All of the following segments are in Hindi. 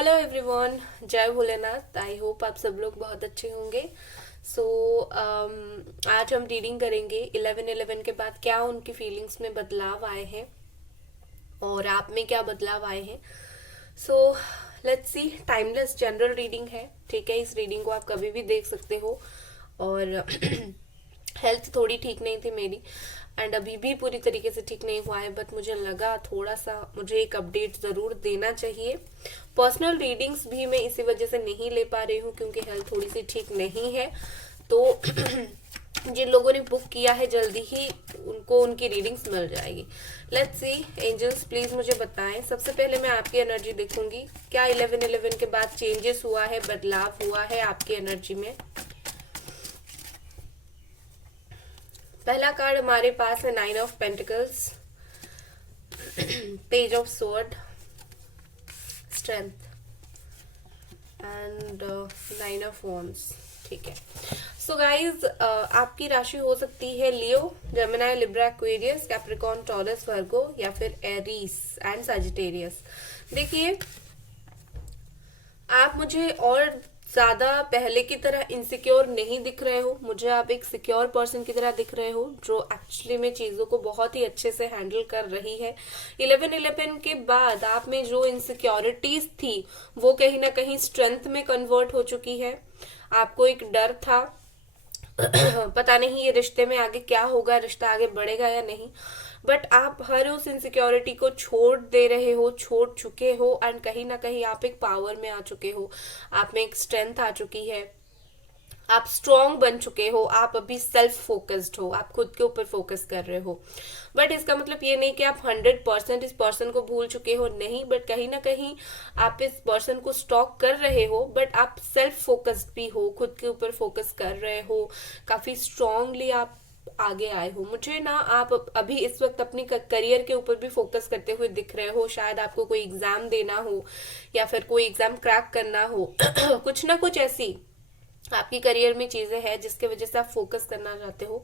हेलो एवरीवन, जय भोलेनाथ। आई होप आप सब लोग बहुत अच्छे होंगे। सो आज हम रीडिंग करेंगे 11/11 के बाद क्या उनकी फीलिंग्स में बदलाव आए हैं और आप में क्या बदलाव आए हैं। So let's see. Timeless general reading है, ठीक है। इस रीडिंग को आप कभी भी देख सकते हो। और हेल्थ थोड़ी ठीक नहीं थी मेरी, एंड अभी भी पूरी तरीके से ठीक नहीं हुआ है, बट मुझे लगा थोड़ा सा मुझे एक अपडेट जरूर देना चाहिए। पर्सनल रीडिंग्स भी मैं इसी वजह से नहीं ले पा रही हूँ क्योंकि हेल्थ थोड़ी सी ठीक नहीं है। तो जिन लोगों ने बुक किया है जल्दी ही उनको उनकी रीडिंग्स मिल जाएगी। Let's see. एंजल्स प्लीज मुझे बताएं। सबसे पहले मैं आपकी एनर्जी देखूंगी, क्या 11/11 के बाद चेंजेस हुआ है, बदलाव हुआ है आपकी एनर्जी में। पहला कार्ड हमारे पास है 9 of pentacles, page of sword, strength and 9 of wands. ठीक है। सो गाइज, आपकी राशि हो सकती है Leo, Gemini, Libra, Aquarius, Capricorn, Taurus, Virgo या फिर एरीस एंड सजिटेरियस। देखिए, आप मुझे और ज्यादा पहले की तरह इनसिक्योर नहीं दिख रहे हो। मुझे आप एक सिक्योर पर्सन की तरह दिख रहे हो जो एक्चुअली में चीजों को बहुत ही अच्छे से हैंडल कर रही है। 11/11 के बाद आप में जो इनसिक्योरिटीज थी वो कहीं ना कहीं स्ट्रेंथ में कन्वर्ट हो चुकी है। आपको एक डर था पता नहीं ये रिश्ते में आगे क्या होगा, रिश्ता आगे बढ़ेगा या नहीं, बट आप हर उस इनसिक्योरिटी को छोड़ दे रहे हो, छोड़ चुके हो, एंड कहीं ना कहीं आप एक पावर में आ चुके हो। आप में एक स्ट्रेंथ आ चुकी है, आप स्ट्रांग बन चुके हो। आप अभी सेल्फ फोकस्ड हो, आप खुद के ऊपर फोकस कर रहे हो। बट इसका मतलब ये नहीं कि आप 100% इस पर्सन को भूल चुके हो, नहीं। बट कहीं ना कहीं आप इस पर्सन को स्टॉक कर रहे हो, बट आप सेल्फ फोकस्ड भी हो, खुद के ऊपर फोकस कर रहे हो। काफी स्ट्रांगली आप आगे आए हो। मुझे ना आप अभी इस वक्त अपनी करियर के ऊपर भी फोकस करते हुए दिख रहे हो। शायद आपको कोई एग्जाम देना हो या फिर कोई एग्जाम क्रैक करना हो कुछ ना कुछ ऐसी आपकी करियर में चीजें हैं जिसके वजह से आप फोकस करना चाहते हो।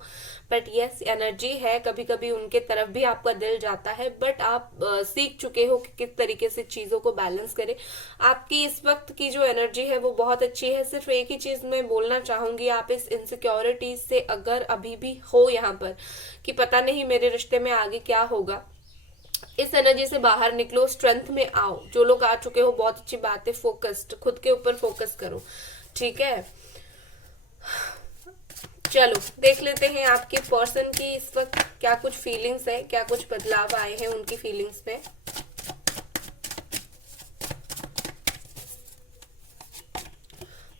बट यस, एनर्जी है, कभी कभी उनके तरफ भी आपका दिल जाता है, बट आप सीख चुके हो कि किस तरीके से चीजों को बैलेंस करें। आपकी इस वक्त की जो एनर्जी है वो बहुत अच्छी है। सिर्फ एक ही चीज मैं बोलना चाहूंगी, आप इस इनसिक्योरिटीज से अगर अभी भी हो यहाँ पर कि पता नहीं मेरे रिश्ते में आगे क्या होगा, इस एनर्जी से बाहर निकलो, स्ट्रेंथ में आओ। जो लोग आ चुके हो बहुत अच्छी बात है, फोकस्ड, खुद के ऊपर फोकस करो, ठीक है। चलो देख लेते हैं आपके पर्सन की इस वक्त क्या कुछ फीलिंग्स है, क्या कुछ बदलाव आए हैं उनकी फीलिंग्स में।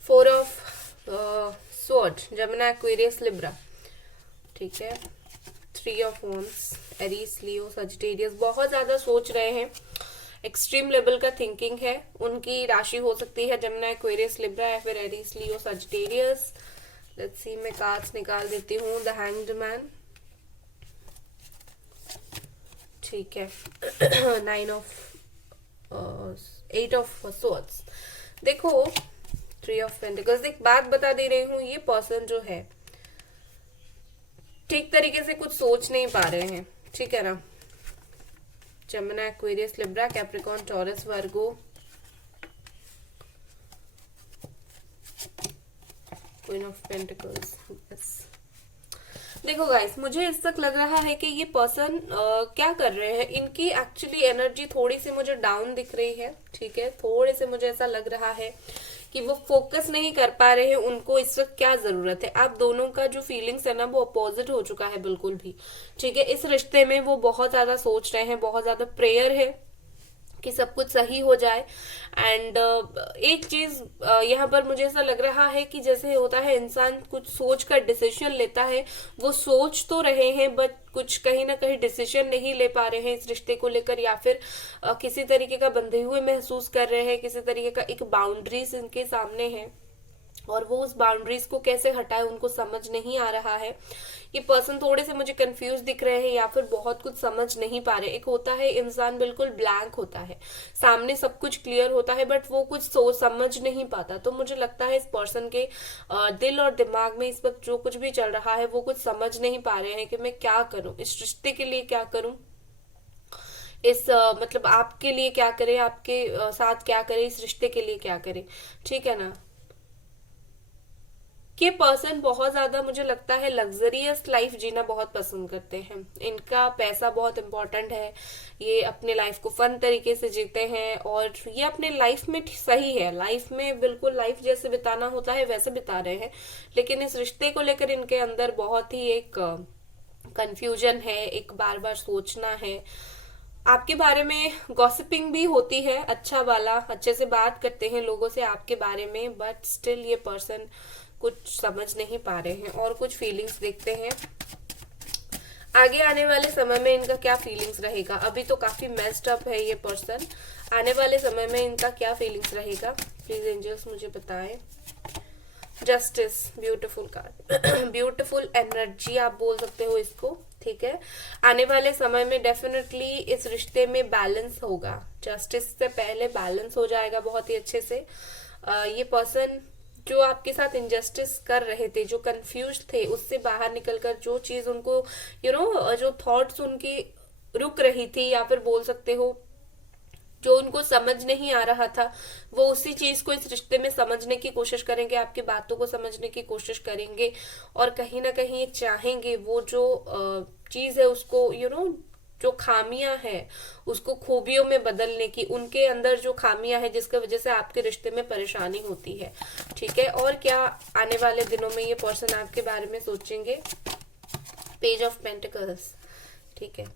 Four of sword, Gemini, Aquarius, Libra, ठीक है। 3 of wands, Aries, Leo, Sagittarius. बहुत ज्यादा सोच रहे हैं, एक्सट्रीम लेवल का थिंकिंग है। उनकी राशि हो सकती है जेमिनी, एक्वेरियस, लिब्रा या फिर Aries, Leo, Sagittarius. Let's see, मैं कार्ड्स निकाल देती हूँ। द हैंग्ड मैन, ठीक है। 9 ऑफ 8 ऑफ स्वॉर्ड्स। देखो, 3 ऑफ पेंटिकल्स। एक बात बता दे रही हूँ, ये पर्सन जो है ठीक तरीके से कुछ सोच नहीं पा रहे हैं, ठीक है ना। Gemini, Aquarius, Libra, Capricorn, Taurus, Virgo, queen of pentacles. बस देखो गाइस, मुझे इस तक लग रहा है कि ये पर्सन क्या कर रहे हैं, इनकी एक्चुअली एनर्जी थोड़ी सी मुझे डाउन दिख रही है, ठीक है। थोड़े से मुझे ऐसा लग रहा है कि वो फोकस नहीं कर पा रहे हैं। उनको इस वक्त क्या जरूरत है, आप दोनों का जो फीलिंग्स है ना वो अपोजिट हो चुका है बिल्कुल भी, ठीक है। इस रिश्ते में वो बहुत ज्यादा सोच रहे हैं, बहुत ज्यादा प्रेयर है कि सब कुछ सही हो जाए। एंड एक चीज यहाँ पर मुझे ऐसा लग रहा है कि जैसे होता है इंसान कुछ सोच कर डिसीजन लेता है, वो सोच तो रहे हैं बट कुछ कहीं ना कहीं डिसीजन नहीं ले पा रहे हैं इस रिश्ते को लेकर, या फिर किसी तरीके का बंधे हुए महसूस कर रहे हैं, किसी तरीके का एक बाउंड्रीज इनके सामने है और वो उस बाउंड्रीज को कैसे हटाए उनको समझ नहीं आ रहा है। ये पर्सन थोड़े से मुझे कंफ्यूज दिख रहे हैं या फिर बहुत कुछ समझ नहीं पा रहे। एक होता है इंसान बिल्कुल ब्लैंक होता है, सामने सब कुछ क्लियर होता है बट वो कुछ सोच समझ नहीं पाता। तो मुझे लगता है इस पर्सन के दिल और दिमाग में इस वक्त जो कुछ भी चल रहा है वो कुछ समझ नहीं पा रहे हैं कि मैं क्या करूं, इस रिश्ते के लिए क्या करूं, इस मतलब आपके लिए क्या करे, आपके साथ क्या करे, इस रिश्ते के लिए क्या करे, ठीक है ना। ये पर्सन बहुत ज्यादा मुझे लगता है लग्जरियस लाइफ जीना बहुत पसंद करते हैं। इनका पैसा बहुत इंपॉर्टेंट है। ये अपने लाइफ को फन तरीके से जीते हैं और ये अपने लाइफ में सही है, लाइफ में बिल्कुल लाइफ जैसे बिताना होता है वैसे बिता रहे हैं। लेकिन इस रिश्ते को लेकर इनके अंदर बहुत ही एक कंफ्यूजन है, एक बार बार सोचना है। आपके बारे में गॉसिपिंग भी होती है, अच्छा वाला, अच्छे से बात करते हैं लोगों से आपके बारे में, बट स्टिल ये पर्सन कुछ समझ नहीं पा रहे हैं और कुछ फीलिंग्स देखते हैं। आगे आने वाले समय में इनका क्या फीलिंग्स रहेगा, अभी तो काफी मेस्ड अप है ये पर्सन। आने वाले समय में इनका क्या फीलिंग्स रहेगा, प्लीज एंजल्स मुझे बताएं। Justice, beautiful card beautiful energy आप बोल सकते हो इसको, ठीक है। आने वाले समय में डेफिनेटली इस रिश्ते में बैलेंस होगा, जस्टिस से पहले बैलेंस हो जाएगा बहुत ही अच्छे से। ये पर्सन जो आपके साथ इनजस्टिस कर रहे थे, जो कंफ्यूज थे, उससे बाहर निकलकर जो चीज उनको जो थॉट्स उनकी रुक रही थी, या फिर बोल सकते हो जो उनको समझ नहीं आ रहा था, वो उसी चीज को इस रिश्ते में समझने की कोशिश करेंगे, आपकी बातों को समझने की कोशिश करेंगे और कहीं ना कहीं चाहेंगे वो जो चीज है उसको जो खामियां हैं उसको खूबियों में बदलने की, उनके अंदर जो खामियां हैं जिसकी वजह से आपके रिश्ते में परेशानी होती है, ठीक है। और क्या आने वाले दिनों में ये पर्सन आपके बारे में सोचेंगे, पेज ऑफ पेंटिकल्स, ठीक है।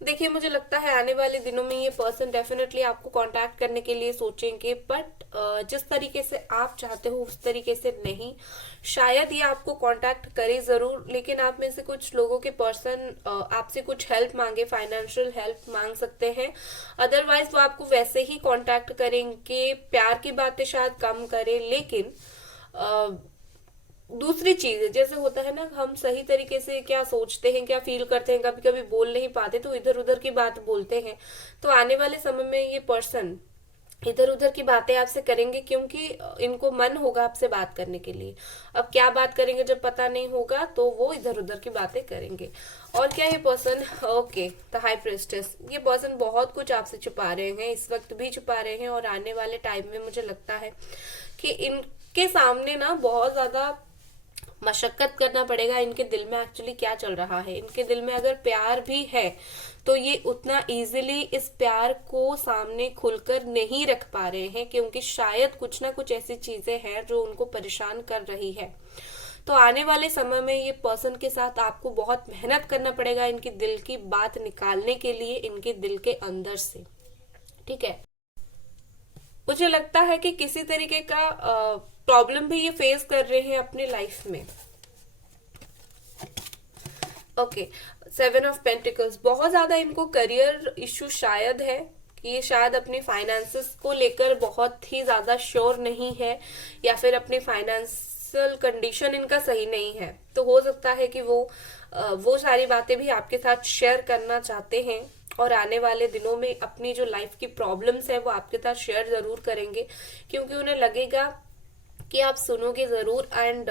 देखिए मुझे लगता है आने वाले दिनों में ये पर्सन डेफिनेटली आपको कांटेक्ट करने के लिए सोचेंगे, बट जिस तरीके से आप चाहते हो उस तरीके से नहीं। शायद ये आपको कांटेक्ट करे जरूर, लेकिन आप में से कुछ लोगों के पर्सन आपसे कुछ हेल्प मांगे, फाइनेंशियल हेल्प मांग सकते हैं। अदरवाइज वो आपको वैसे ही कांटेक्ट करेंगे, प्यार की बातें शायद कम करें, लेकिन दूसरी चीज है, जैसे होता है ना, हम सही तरीके से क्या सोचते हैं, क्या फील करते हैं, कभी कभी बोल नहीं पाते तो इधर उधर की बात बोलते हैं। तो आने वाले समय में ये पर्सन इधर उधर की बातें आपसे करेंगे क्योंकि इनको मन होगा आपसे बात करने के लिए। अब क्या बात करेंगे जब पता नहीं होगा, तो वो इधर उधर की बातें करेंगे। और क्या ये person, okay, the high priestess, ये पर्सन बहुत कुछ आपसे छुपा रहे हैं, इस वक्त भी छुपा रहे हैं और आने वाले टाइम में मुझे लगता है कि इनके सामने ना बहुत ज्यादा मशक्कत करना पड़ेगा। इनके दिल में एक्चुअली क्या चल रहा है, इनके दिल में अगर प्यार भी है तो ये उतना इजीली इस प्यार को सामने खुलकर नहीं रख पा रहे हैं, क्योंकि शायद कुछ ना कुछ ऐसी चीजें हैं जो उनको परेशान कर रही है। तो आने वाले समय में ये पर्सन के साथ आपको बहुत मेहनत करना पड़ेगा इनकी दिल की बात निकालने के लिए, इनके दिल के अंदर से, ठीक है। मुझे लगता है कि किसी तरीके का प्रॉब्लम भी ये फेस कर रहे हैं अपनी लाइफ में। ओके, 7 ऑफ पेंटिकल्स, बहुत ज्यादा इनको करियर इशू शायद है कि ये शायद अपनी फाइनेंसेस को लेकर बहुत ही ज्यादा श्योर नहीं है, या फिर अपनी फाइनेंशियल कंडीशन इनका सही नहीं है। तो हो सकता है कि वो सारी बातें भी आपके साथ शेयर करना चाहते हैं और आने वाले दिनों में अपनी जो लाइफ की प्रॉब्लम्स है वो आपके साथ शेयर जरूर करेंगे, क्योंकि उन्हें लगेगा कि आप सुनोगे जरूर। एंड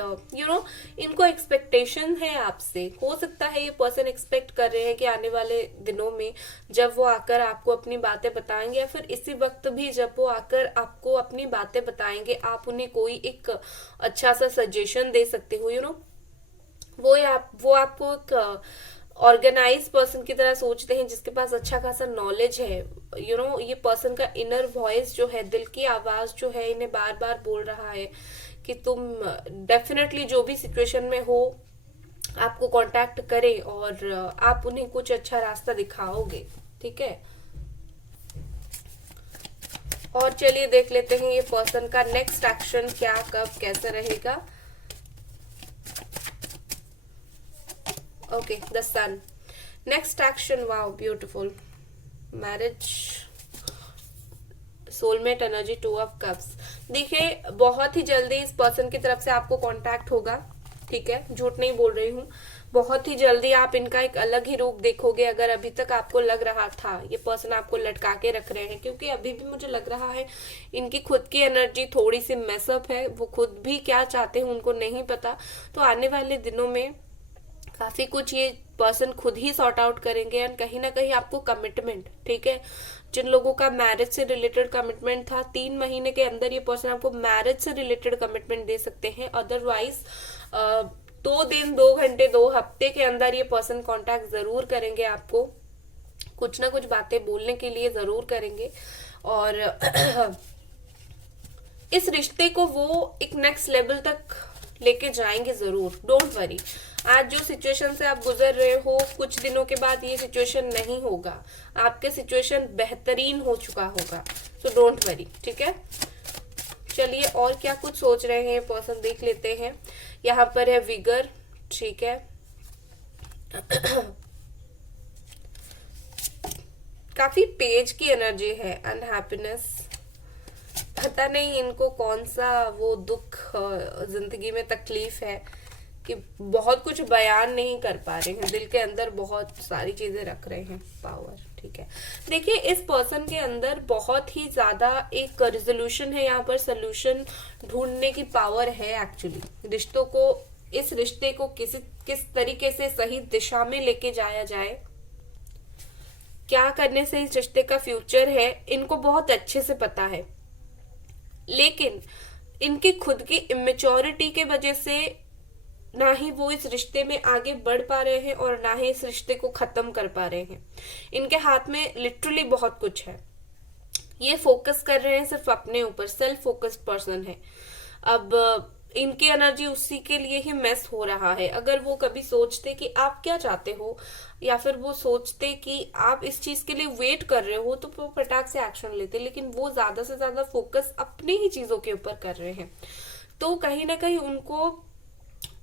इनको एक्सपेक्टेशन है आपसे। हो सकता है ये पर्सन एक्सपेक्ट कर रहे हैं कि आने वाले दिनों में जब वो आकर आपको अपनी बातें बताएंगे, या फिर इसी वक्त भी जब वो आकर आपको अपनी बातें बताएंगे, आप उन्हें कोई एक अच्छा सा सजेशन दे सकते हो। वो आपको एक ऑर्गेनाइज पर्सन की तरह सोचते हैं जिसके पास अच्छा खासा नॉलेज है। ये पर्सन का इनर वॉइस जो है, दिल की आवाज जो है, इन्हें बार बार बोल रहा है कि तुम डेफिनेटली जो भी सिचुएशन में हो आपको कांटेक्ट करें और आप उन्हें कुछ अच्छा रास्ता दिखाओगे, ठीक है। और चलिए देख लेते हैं ये पर्सन का नेक्स्ट एक्शन क्या, कब, कैसे रहेगा। Okay, the sun, next action, wow beautiful, marriage, soulmate energy, 2 of cups. देखिए बहुत ही जल्दी इस पर्सन की तरफ से आपको कांटेक्ट होगा, ठीक है, झूठ नहीं बोल रही हूँ। बहुत ही जल्दी आप इनका एक अलग ही रूप देखोगे। अगर अभी तक आपको लग रहा था ये पर्सन आपको लटका के रख रहे हैं, क्योंकि अभी भी मुझे लग रहा है इनकी खुद की एनर्जी थोड़ी सी मैसअप है, वो खुद भी क्या चाहते हैं उनको नहीं पता। तो आने वाले दिनों में काफी कुछ ये पर्सन खुद ही सॉर्ट आउट करेंगे एंड कहीं ना कहीं आपको कमिटमेंट, ठीक है, जिन लोगों का मैरिज से रिलेटेड कमिटमेंट था 3 महीने के अंदर ये पर्सन आपको मैरिज से रिलेटेड कमिटमेंट दे सकते हैं। अदरवाइज 2 दिन 2 घंटे 2 हफ्ते के अंदर ये पर्सन कांटेक्ट जरूर करेंगे, आपको कुछ ना कुछ बातें बोलने के लिए जरूर करेंगे और इस रिश्ते को वो एक नेक्स्ट लेवल तक लेके जाएंगे जरूर। डोंट वरी, आज जो सिचुएशन से आप गुजर रहे हो कुछ दिनों के बाद ये सिचुएशन नहीं होगा, आपके सिचुएशन बेहतरीन हो चुका होगा, तो डोंट वरी, ठीक है। चलिए और क्या कुछ सोच रहे हैं पर्सन देख लेते हैं। यहाँ पर है विगर, ठीक है, काफी पेज की एनर्जी है, अनहैप्पीनेस, पता नहीं इनको कौन सा वो दुख जिंदगी में तकलीफ है कि बहुत कुछ बयान नहीं कर पा रहे हैं, दिल के अंदर बहुत सारी चीजें रख रहे हैं, पावर, ठीक है। देखिए इस पर्सन के अंदर बहुत ही ज्यादा एक रिजोल्यूशन है, यहाँ पर सोल्यूशन ढूंढने की पावर है एक्चुअली। रिश्तों को, इस रिश्ते को किस तरीके से सही दिशा में लेके जाया जाए, क्या करने से इस रिश्ते का फ्यूचर है, इनको बहुत अच्छे से पता है। लेकिन इनकी खुद की इमेच्योरिटी के वजह से ना ही वो इस रिश्ते में आगे बढ़ पा रहे हैं और ना ही इस रिश्ते को खत्म कर पा रहे हैं। इनके हाथ में लिटरली बहुत कुछ है, ये फोकस कर रहे हैं सिर्फ अपने ऊपर, सेल्फ फोकस्ड पर्सन है। अब इनकी एनर्जी उसी के लिए ही मेस हो रहा है। अगर वो कभी सोचते कि आप क्या चाहते हो या फिर वो सोचते कि आप इस चीज के लिए वेट कर रहे हो तो वो फटाक से एक्शन लेते, लेकिन वो ज्यादा से ज्यादा फोकस अपनी ही चीजों के ऊपर कर रहे हैं। तो कहीं ना कहीं उनको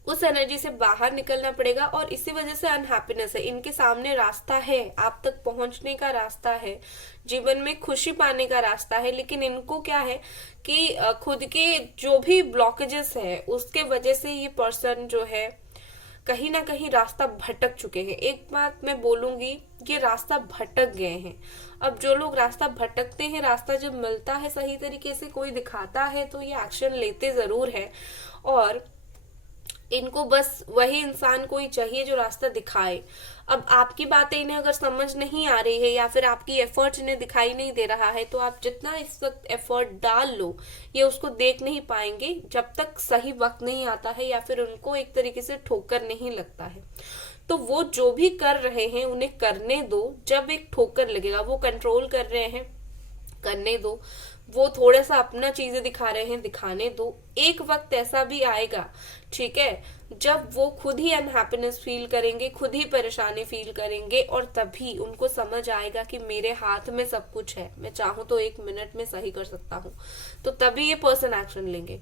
उस एनर्जी से बाहर निकलना पड़ेगा और इसी वजह से अनहैप्पीनेस है। इनके सामने रास्ता है, आप तक पहुंचने का रास्ता है, जीवन में खुशी पाने का रास्ता है, लेकिन इनको क्या है कि खुद के जो भी ब्लॉकेजेस है उसके वजह से ये पर्सन जो है कहीं ना कहीं रास्ता भटक चुके हैं। एक बात मैं बोलूंगी, ये रास्ता भटक गए हैं। अब जो लोग रास्ता भटकते हैं, रास्ता जब मिलता है सही तरीके से कोई दिखाता है तो ये एक्शन लेते जरूर है और इनको बस वही इंसान कोई चाहिए जो रास्ता दिखाए। अब आपकी बातें इन्हें अगर समझ नहीं आ रही है या फिर आपकी एफर्ट्स इन्हें दिखाई नहीं दे रहा है तो आप जितना इस वक्त एफर्ट डाल लो ये उसको देख नहीं पाएंगे जब तक सही वक्त नहीं आता है या फिर उनको एक तरीके से ठोकर नहीं लगता है। तो वो जो भी कर रहे हैं उन्हें करने दो, जब एक ठोकर लगेगा वो कंट्रोल कर रहे हैं करने दो, वो थोड़ा सा अपना चीजें दिखा रहे हैं दिखाने दो। एक वक्त ऐसा भी आएगा, ठीक है, जब वो खुद ही अनहैप्पीनेस फील करेंगे, खुद ही परेशानी फील करेंगे और तभी उनको समझ आएगा कि मेरे हाथ में सब कुछ है, मैं चाहूं तो 1 मिनट में सही कर सकता हूं, तो तभी ये पर्सन एक्शन लेंगे।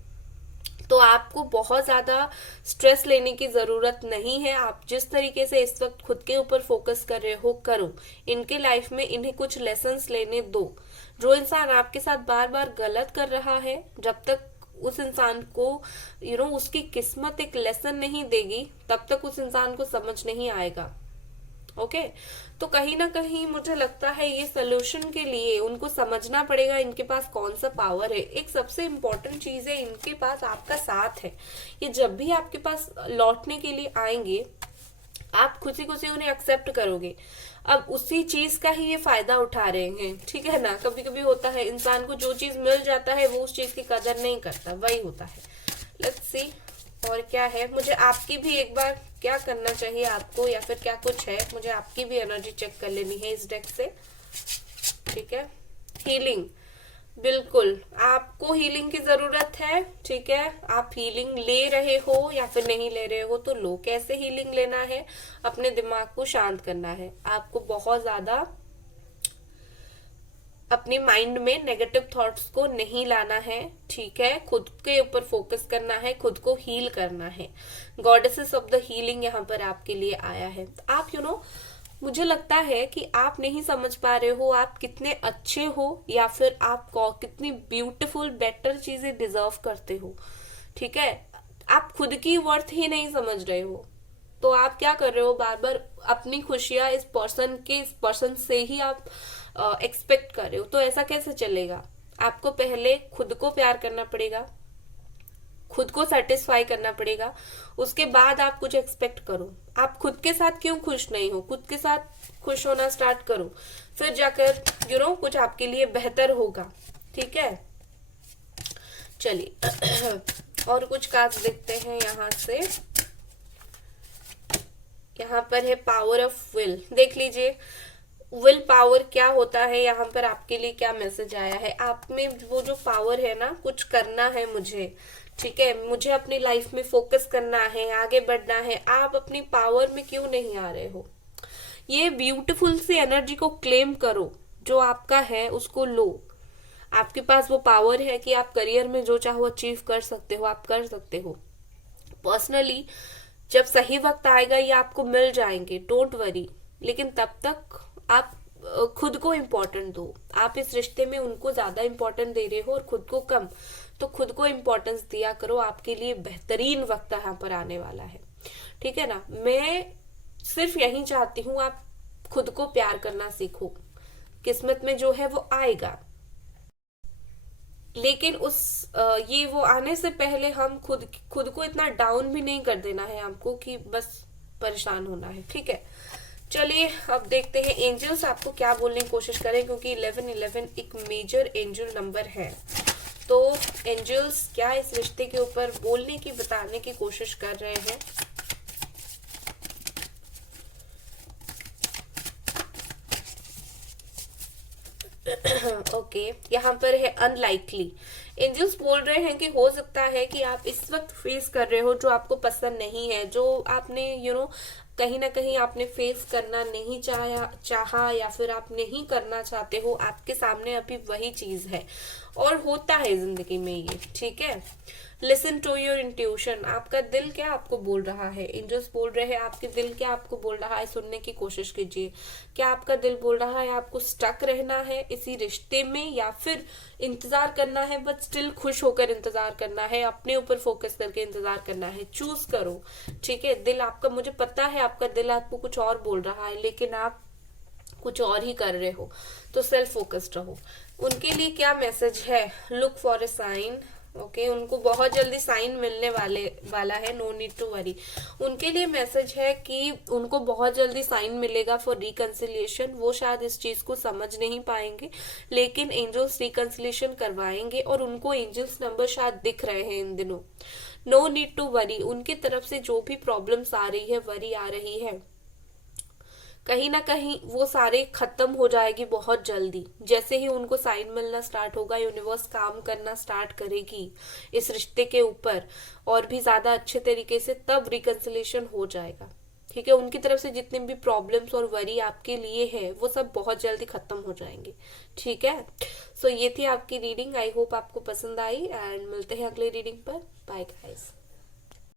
तो आपको बहुत ज्यादा स्ट्रेस लेने की जरूरत नहीं है। आप जिस तरीके से इस वक्त खुद के ऊपर फोकस कर रहे हो करो, इनके लाइफ में इन्हें कुछ लेसन्स लेने दो। जो इंसान आपके साथ बार बार गलत कर रहा है, जब तक उस इंसान को उसकी किस्मत एक लेसन नहीं देगी तब तक उस इंसान को समझ नहीं आएगा। ओके, तो कहीं ना कहीं मुझे लगता है ये सोल्यूशन के लिए उनको समझना पड़ेगा इनके पास कौन सा पावर है। एक सबसे इम्पोर्टेंट चीज है, इनके पास आपका साथ है। ये जब भी आपके पास लौटने के लिए आएंगे आप खुशी खुशी उन्हें एक्सेप्ट करोगे। अब उसी चीज का ही ये फायदा उठा रहे हैं, ठीक है ना। कभी कभी होता है इंसान को जो चीज मिल जाता है वो उस चीज की कदर नहीं करता, वही होता है। लेट्स सी और क्या है। मुझे आपकी भी एक बार क्या करना चाहिए आपको या फिर क्या कुछ है, मुझे आपकी भी एनर्जी चेक कर लेनी है इस डेक से, ठीक है। हीलिंग, बिल्कुल आपको हीलिंग की जरूरत है, ठीक है। आप हीलिंग ले रहे हो या फिर नहीं ले रहे हो तो लो। कैसे हीलिंग लेना है, अपने दिमाग को शांत करना है। आपको बहुत ज्यादा अपने माइंड में नेगेटिव थॉट्स को नहीं लाना है, ठीक है। खुद के ऊपर फोकस करना है, खुद को हील करना है। गॉडेसेस ऑफ द हीलिंग यहाँ पर आपके लिए आया है। आप मुझे लगता है कि आप नहीं समझ पा रहे हो आप कितने अच्छे हो या फिर आप कितनी ब्यूटीफुल बेटर चीजें डिजर्व करते हो, ठीक है। आप खुद की वर्थ ही नहीं समझ रहे हो तो आप क्या कर रहे हो, बार बार अपनी खुशियां इस पर्सन से ही आप एक्सपेक्ट कर रहे हो। तो ऐसा कैसे चलेगा। आपको पहले खुद को प्यार करना पड़ेगा, खुद को सेटिस्फाई करना पड़ेगा, उसके बाद आप कुछ एक्सपेक्ट करो। आप खुद के साथ क्यों खुश नहीं हो, खुद के साथ खुश होना स्टार्ट करो, फिर जाकर कुछ आपके लिए बेहतर होगा। ठीक है, चलिए और कुछ कार्ड्स देखते हैं यहाँ से। यहाँ पर है पावर ऑफ विल, देख लीजिए विल पावर क्या होता है, यहाँ पर आपके लिए क्या मैसेज आया है। आप में वो जो पावर है ना, कुछ करना है मुझे, ठीक है, मुझे अपनी लाइफ में फोकस करना है, आगे बढ़ना है, आप अपनी पावर में क्यों नहीं आ रहे हो। ये ब्यूटीफुल सी एनर्जी को क्लेम करो, जो आपका है उसको लो। आपके पास वो पावर है कि आप करियर में जो चाहो अचीव कर सकते हो, आप कर सकते हो। पर्सनली जब सही वक्त आएगा ये आपको मिल जाएंगे, डोंट वरी। लेकिन तब तक आप खुद को इम्पोर्टेंट दो। आप इस रिश्ते में उनको ज्यादा इम्पोर्टेंट दे रहे हो और खुद को कम, तो खुद को इम्पोर्टेंस दिया करो। आपके लिए बेहतरीन वक्त यहाँ पर आने वाला है, ठीक है ना। मैं सिर्फ यही चाहती हूँ आप खुद को प्यार करना सीखो, किस्मत में जो है वो आएगा। लेकिन ये वो आने से पहले हम खुद को इतना डाउन भी नहीं कर देना है हमको कि बस परेशान होना है, ठीक है। चलिए अब देखते हैं एंजल्स आपको क्या बोलने की कोशिश करें, क्योंकि 1111 एक मेजर एंजल नंबर है। तो एंजल्स क्या इस रिश्ते के ऊपर बोलने की, बताने की कोशिश कर रहे हैं। ओके यहाँ पर है अनलाइकली। एंजल्स बोल रहे हैं कि हो सकता है कि आप इस वक्त फेस कर रहे हो जो आपको पसंद नहीं है, जो आपने कहीं ना कहीं आपने फेस करना नहीं चाहा या फिर आप नहीं करना चाहते हो। आपके सामने अभी वही चीज है और होता है जिंदगी में ये, ठीक है। लिसन टू योर इंट्यूशन, आपका दिल क्या आपको बोल रहा है। एंजल्स बोल रहे हैं आपके दिल क्या आपको बोल रहा है, सुनने की कोशिश कीजिए। क्या आपका दिल बोल रहा है आपको स्टक रहना है इसी रिश्ते में, या फिर इंतजार करना है, बट स्टिल खुश होकर इंतजार करना है, अपने ऊपर फोकस करके इंतजार करना है। चूज करो, ठीक है। दिल आपका, मुझे पता है आपका दिल आपको कुछ और बोल रहा है, लेकिन आप कुछ और ही कर रहे हो, तो सेल्फ फोकस्ड रहो। उनके लिए क्या मैसेज है, look for a sign. Okay उनको बहुत जल्दी साइन मिलने वाला है, नो नीड टू वरी। उनके लिए मैसेज है कि उनको बहुत जल्दी साइन मिलेगा फॉर रिकंसिलिएशन। वो शायद इस चीज को समझ नहीं पाएंगे, लेकिन एंजल्स रिकंसिलिएशन करवाएंगे और उनको एंजल्स नंबर शायद दिख रहे हैं इन दिनों। नो नीड टू वरी, उनकी तरफ से जो भी प्रॉब्लम्स आ रही है, वरी आ रही है, कहीं ना कहीं वो सारे खत्म हो जाएगी बहुत जल्दी। जैसे ही उनको साइन मिलना स्टार्ट होगा, यूनिवर्स काम करना स्टार्ट करेगी इस रिश्ते के ऊपर और भी ज्यादा अच्छे तरीके से, तब रिकंसिलेशन हो जाएगा, ठीक है। उनकी तरफ से जितने भी प्रॉब्लम्स और वरी आपके लिए है वो सब बहुत जल्दी खत्म हो जाएंगे, ठीक है। सो ये थी आपकी रीडिंग, आई होप आपको पसंद आई एंड मिलते हैं अगले रीडिंग पर। Bye guys.